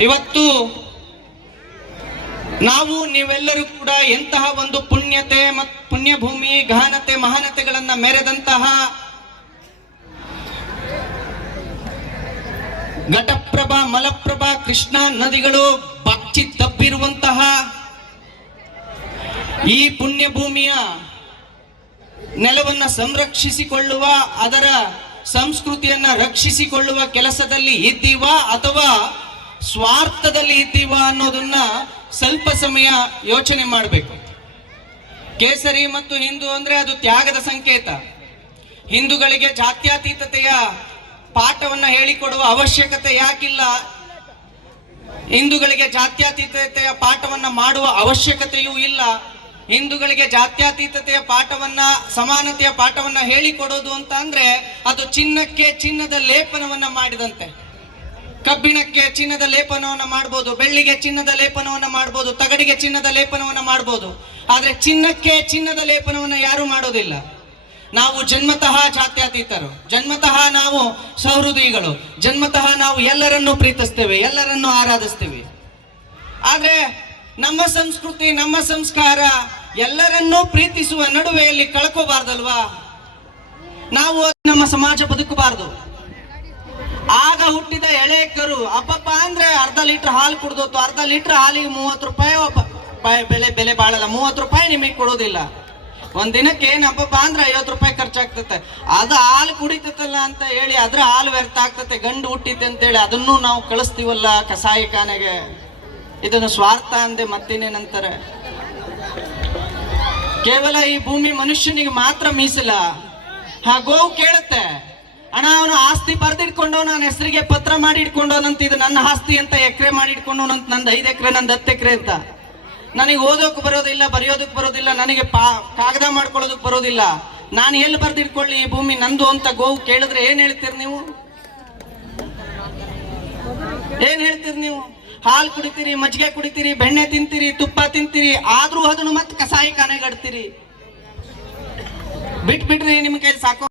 ಇವತ್ತು ನಾವು ನೀವೆಲ್ಲರೂ ಕೂಡ ಎಂತಹ ಒಂದು ಪುಣ್ಯತೆ ಮತ್ತು ಪುಣ್ಯಭೂಮಿ ಗಹನತೆ ಮಹಾನತೆಗಳನ್ನ ಮೆರೆದಂತಹ ಘಟಪ್ರಭಾ, ಮಲಪ್ರಭಾ, ಕೃಷ್ಣ ನದಿಗಳು ಬಚ್ಚಿ ತಪ್ಪಿರುವಂತಹ ಈ ಪುಣ್ಯಭೂಮಿಯ ನೆಲವನ್ನ ಸಂರಕ್ಷಿಸಿಕೊಳ್ಳುವ, ಅದರ ಸಂಸ್ಕೃತಿಯನ್ನ ರಕ್ಷಿಸಿಕೊಳ್ಳುವ ಕೆಲಸದಲ್ಲಿ ಇದ್ದೀವಾ ಅಥವಾ ಸ್ವಾರ್ಥದಲ್ಲಿ ಇದ್ದೀವ ಅನ್ನೋದನ್ನ ಸ್ವಲ್ಪ ಸಮಯ ಯೋಚನೆ ಮಾಡಬೇಕು. ಕೇಸರಿ ಮತ್ತು ಹಿಂದೂ ಅಂದ್ರೆ ಅದು ತ್ಯಾಗದ ಸಂಕೇತ. ಹಿಂದೂಗಳಿಗೆ ಜಾತ್ಯತೀತತೆಯ ಪಾಠವನ್ನ ಹೇಳಿಕೊಡುವ ಅವಶ್ಯಕತೆ ಯಾಕಿಲ್ಲ? ಹಿಂದೂಗಳಿಗೆ ಜಾತ್ಯತೀತತೆಯ ಪಾಠವನ್ನ ಮಾಡುವ ಅವಶ್ಯಕತೆಯೂ ಇಲ್ಲ. ಹಿಂದೂಗಳಿಗೆ ಜಾತ್ಯತೀತತೆಯ ಪಾಠವನ್ನ, ಸಮಾನತೆಯ ಪಾಠವನ್ನ ಹೇಳಿಕೊಡೋದು ಅಂತ ಅಂದ್ರೆ ಅದು ಚಿನ್ನಕ್ಕೆ ಚಿನ್ನದ ಲೇಪನವನ್ನ ಮಾಡಿದಂತೆ. ಕಬ್ಬಿಣಕ್ಕೆ ಚಿನ್ನದ ಲೇಪನವನ್ನು ಮಾಡ್ಬೋದು, ಬೆಳ್ಳಿಗೆ ಚಿನ್ನದ ಲೇಪನವನ್ನು ಮಾಡ್ಬೋದು, ತಗಡಿಗೆ ಚಿನ್ನದ ಲೇಪನವನ್ನು ಮಾಡ್ಬೋದು. ಆದರೆ ಚಿನ್ನಕ್ಕೆ ಚಿನ್ನದ ಲೇಪನವನ್ನು ಯಾರು ಮಾಡೋದಿಲ್ಲ. ನಾವು ಜನ್ಮತಃ ಜಾತ್ಯತೀತರು. ಜನ್ಮತಃ ನಾವು ಸಹೃದಯಿಗಳು. ಜನ್ಮತಃ ನಾವು ಎಲ್ಲರನ್ನೂ ಪ್ರೀತಿಸ್ತೇವೆ, ಎಲ್ಲರನ್ನೂ ಆರಾಧಿಸ್ತೇವೆ. ಆದರೆ ನಮ್ಮ ಸಂಸ್ಕೃತಿ, ನಮ್ಮ ಸಂಸ್ಕಾರ ಎಲ್ಲರನ್ನೂ ಪ್ರೀತಿಸುವ ನಡುವೆಯಲ್ಲಿ ಕಳ್ಕೋಬಾರ್ದಲ್ವಾ? ನಾವು ನಮ್ಮ ಸಮಾಜ ಬದುಕಬಾರ್ದು. ಆಗ ಹುಟ್ಟಿದ ಎಳೆ ಕರು. ಅಪ್ಪಪ್ಪ ಅಂದ್ರೆ ಅರ್ಧ ಲೀಟರ್ ಹಾಲು ಕುಡ್ದೋತು ಅರ್ಧ ಲೀಟರ್ ಹಾಲಿಗೆ ಮೂವತ್ತು ರೂಪಾಯಿ ಒಬ್ಬ- ಬೆಲೆ ಬೆಲೆ ಬಾಳಲ್ಲ. ಮೂವತ್ತು ರೂಪಾಯಿ ನಿಮಗೆ ಕೊಡೋದಿಲ್ಲ. ಒಂದ್ ದಿನಕ್ಕೆ ಏನ್ ಹಬ್ಬಪ್ಪ ಅಂದ್ರೆ ಐವತ್ತು ರೂಪಾಯಿ ಖರ್ಚಾಗ್ತತೆ. ಅದು ಹಾಲು ಕುಡಿತೈತಲ್ಲ ಅಂತ ಹೇಳಿ ಅದ್ರ ಹಾಲು ವ್ಯರ್ಥ ಆಗ್ತತೆ. ಗಂಡು ಅಂತ ಹೇಳಿ ಅದನ್ನು ನಾವು ಕಳಿಸ್ತೀವಲ್ಲ ಕಸಾಯಿಖಾನೆಗೆ ಇದನ್ನು ಸ್ವಾರ್ಥ ಅಂದೆ ಮತ್ತಿನೇನಂತಾರೆ ಕೇವಲ ಈ ಭೂಮಿ ಮನುಷ್ಯನಿಗೆ ಮಾತ್ರ ಮೀಸಲ. ಹಾ, ಗೋವು ಕೇಳುತ್ತೆ. ಅಣ್ಣ, ಅವನು ಆಸ್ತಿ ಬರ್ದಿಟ್ಕೊಂಡು ನನ್ನ ಹೆಸರಿಗೆ ಪತ್ರ ಮಾಡಿ ಇಟ್ಕೊಂಡವನಂತ ಇದು ನನ್ನ ಆಸ್ತಿ ಅಂತ ಎಕರೆ ಮಾಡಿ ಇಟ್ಕೊಂಡವನಂತ ನಂದು ಐದು ಎಕರೆ, ನಂದು ಹತ್ತು ಎಕರೆ ಅಂತ. ನನಗೆ ಓದೋಕೆ ಬರೋದಿಲ್ಲ, ಬರೆಯೋದಕ್ಕೆ ಬರೋದಿಲ್ಲ, ನನಗೆ ಪಾ, ಕಾಗದ ಮಾಡ್ಕೊಳ್ಳೋದಕ್ಕೆ ಬರೋದಿಲ್ಲ. ನಾನು ಎಲ್ಲಿ ಬರ್ದಿಟ್ಕೊಳ್ಳಿ ಈ ಭೂಮಿ ನಂದು ಅಂತ ಗೋವು ಕೇಳಿದ್ರೆ ಏನು ಹೇಳ್ತೀರಿ ನೀವು? ಏನು ಹೇಳ್ತೀರಿ ನೀವು? ಹಾಲು ಕುಡಿತೀರಿ, ಮಜ್ಜಿಗೆ ಕುಡಿತೀರಿ, ಬೆಣ್ಣೆ ತಿಂತೀರಿ, ತುಪ್ಪ ತಿಂತೀರಿ, ಆದ್ರೂ ಅದನ್ನು ಮತ್ತೆ ಕಸಾಯಿ ಕಾನೆಗಡ್ತೀರಿ ಬಿಟ್ಬಿಟ್ರಿ ನಿಮ್ ಕೈಲಿ ಸಾಕು.